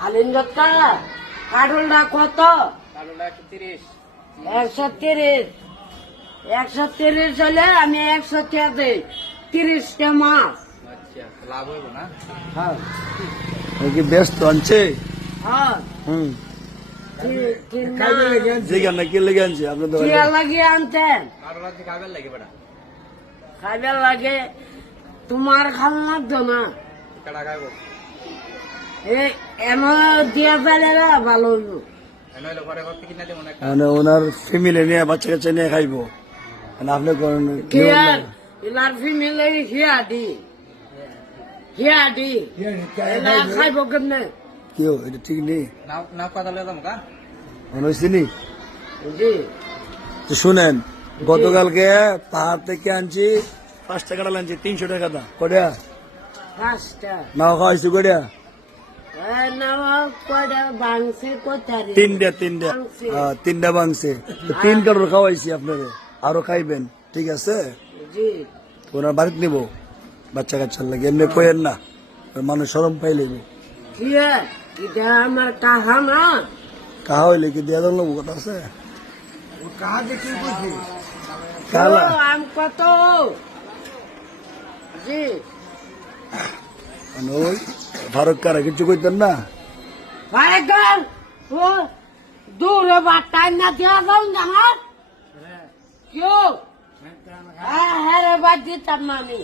আলিন্দরটা কাঠলটা কত? একশো তিরিশ একশো তিরিশ। একশো তিরিশ হলে আমি একশো টাকা দিই। তিরিশটা মাছ। আচ্ছা লাভ হইব না? হ্যাঁ। কি ব্যস্ত আনছে? হ্যাঁ। খাইবার লাগে তোমার খাল লাগতো না একটা মানে ওনার ফ্যামিলি নিয়ে বাচ্চা কাচ্চা নিয়ে খাইবো। মানে আপনি করেন ইলার ফিমেলে হিয়া দি। হিয়া দি। খাইব কেমনে? কেউ এটা ঠিক নেই নাও নাও কথা লয়ে কা মনে হয়েছে নি? তো শুনেন গতকালকে পাহাড় থেকে আনছি পাঁচ টাকা আনছি তিনশো টাকা দাম কটা পাঁচটা নাও খাওয়াইছি কয়টা বাংছে কোথায়? তিনটা তিনটা। তিনটা বাংছে তিন কারোর খাওয়াইছি আপনারে। আরও খাইবেন ঠিক আছে? ওনার বাড়িতে নিব। বাচ্চা কাচ্চার লাগে। এমনি কয়েন না মানুষ সরম পাই না? কাহা হইলে কি দেয়া লোক কথা আছে? কত? জি। ওই ফারুক কারা কিছু কইতেন না? ভাই গান ও, দূরে বাটাই না দিয়া যাও না আমার। কেউ? হ্যাঁ হ্যাঁ না আমি।